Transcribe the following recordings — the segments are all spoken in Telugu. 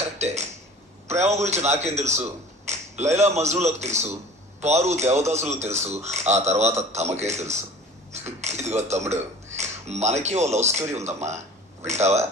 కరెక్టే. ప్రేమ గురించి నాకేం తెలుసు? లైలా మజ్నులకు తెలుసు పారు దేవదాసులకు తెలుసు ఆ తర్వాత తమకే తెలుసు. ఇదిగో తమ్ముడు మనకి ఓ లవ్ స్టోరీ ఉందమ్మా. వింటావా?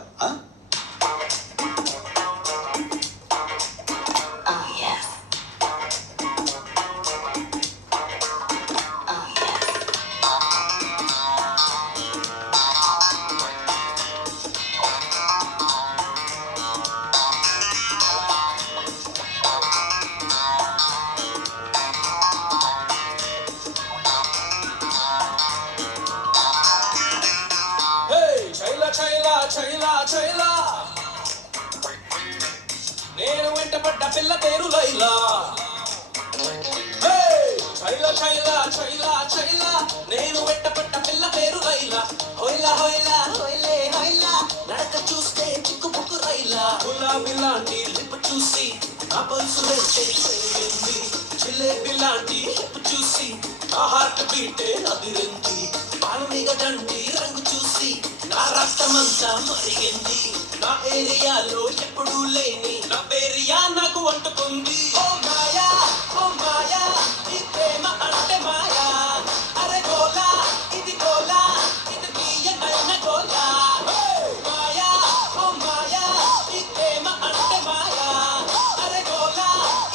చైల చైల చైల చైల. నేను వెంటపడ్డ పిల్ల పేరు లైలా. హే! చైల చైల చైల చైల. నేను వెంటపడ్డ పిల్ల పేరు లైలా. హోయిలా హోయిలా హోయిలే హోయిలా. నడక చూస్తే చిక్కు పుక్కు రైలా. గులాబీ లాంటి లిప్ చూసి నా పల్సు రేటే జిలేబీ లాంటి హిప్ చూసి నా హార్ట్ బీటే అదిరింది పాలమిగ దండి రంగు నా రక్తమంతా మరిగింది నా ఏరియాలో ఎప్పుడూ లేని నా ఏరియా నాకు వంటుకుంది. ఓ మాయా ఓ మాయా ఈ ప్రేమ అంటే మాయా. అరే గోలా ఇది గోలా ఇది తీయనైన గోలా. మాయా ఓ మాయా ఈ ప్రేమ అంటే మాయా. అరే గోలా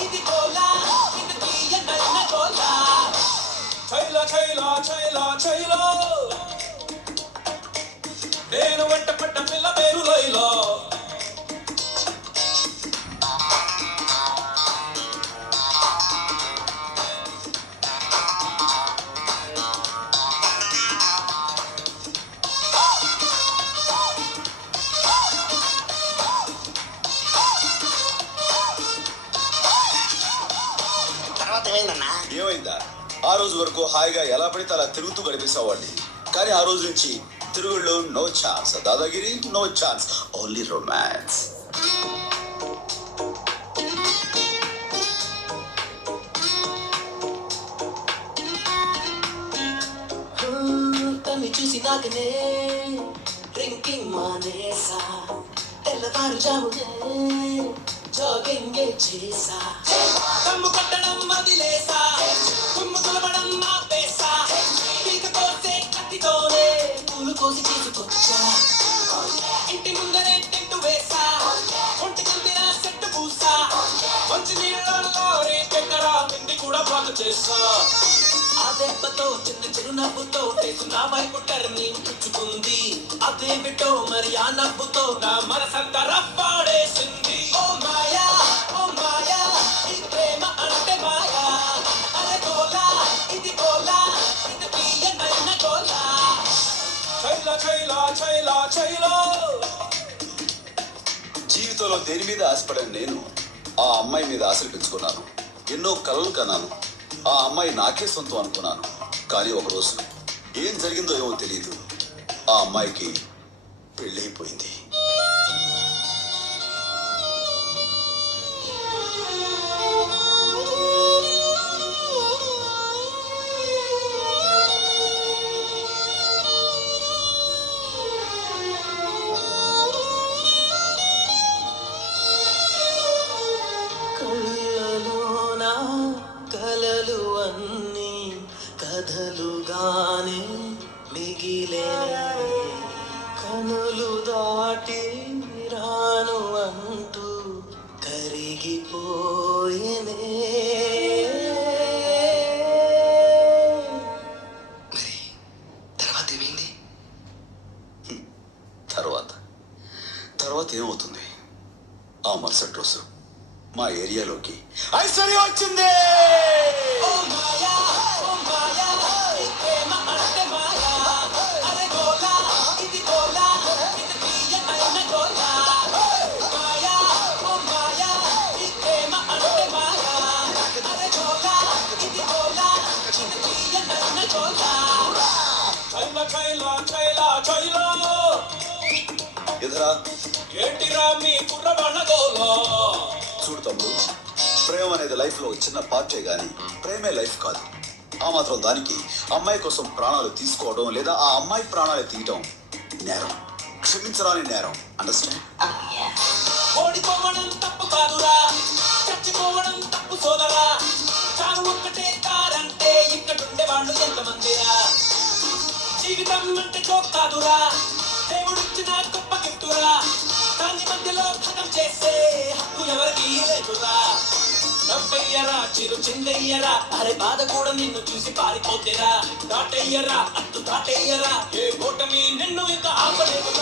ఇది గోలా ఇది తీయనైన గోలా. చైలా చైలా చైలా చైలా. నేను వెంట పడ్డ పిల్ల పేరు ఏమైందన్నా? ఏమైందా? ఆ రోజు వరకు హాయిగా ఎలా పడితే అలా తిరుగుతూ గడిపేసేవాడిని. కానీ ఆ రోజు నుంచి తిరుగుళ్ళు నో ఛాన్స్ దాదాగిరి నో ఛాన్స్ ఓన్లీ రొమాన్స్ చూసి నాకనే డ్రింకింగ్ మానేసా. తెల్లవారుజామునే జాగింగ్ చేసా. కమ్ము కట్టడం వదిలేసా కుమ్ము తులపడం ఆపేసా. పీక పూలు కోసి తీసుకొచ్చా? ఇంటి ముందరే టెంటు వేసా? ఒంటి కందిన సెట్టు పూసా? మంచి నీళ్ళలో రేకెక్కరా తిండి కూడా బాగు చేసా? ఆ దెబ్బతో చిన్న చిరునవ్వుతో ఫేసు నా వైపు టర్నింగ్ పుచ్చుకుంది? అదేమిటో మరి ఆ నవ్వుతో నా మనసంతా రప్పాడేసింది ఓ మాయా జీవితంలో దేని మీద ఆశపడిన నేను ఆ అమ్మాయి మీద ఆశలు పెంచుకున్నాను. ఎన్నో కలలు కన్నాను. ఆ అమ్మాయి నాకే సొంతం అనుకున్నాను. కానీ ఒకరోజు ఏం జరిగిందో ఏమో తెలియదు ఆ అమ్మాయికి పెళ్ళైపోయింది. కనులు దాటి రాను అంటూ కరిగిపోయేనే. మరి తర్వాత ఏమైంది? తర్వాత? తర్వాత ఏమవుతుంది? ఆ మరుసటి రోజు మా ఏరియాలోకి ఐశ్వర్యం వచ్చింది! చైల ఎదురా? ఏంటిరా మీ చూడు తమ్ముడు ప్రేమ అనేది లైఫ్లో చిన్న పార్టే గాని ప్రేమే లైఫ్ కాదు. ఆ మాత్రం దానికి అమ్మాయి కోసం ప్రాణాలు తీసుకోవడం లేదా ఆ అమ్మాయి ప్రాణాలు తీయటం నేరం. క్షమించరాని నేరం. అండర్స్టాండ్ ఓడిపోవడం తప్పు కాదురా. చచ్చిపోవడం తప్పు సోదరా. తాను ఒక్కటే తారంటే ఇక్కడుండే వాళ్ళు ఎంతమందిరా? జీవితం అంటే కాదురా దేవుడిచ్చిన గొప్ప గిఫ్టురా దాని మధ్యలో ఖతం చేసే హక్కు ఎవరికి లేదురా. నవ్వయ్యరా చిరు చిందయ్యరా అరే బాధ కూడా నిన్ను చూసి పారిపోతేరా. దాటయ్యరా అత్తు దాటయ్యరా. ఏ ఓటమి నిన్ను ఇక ఆపలేదు.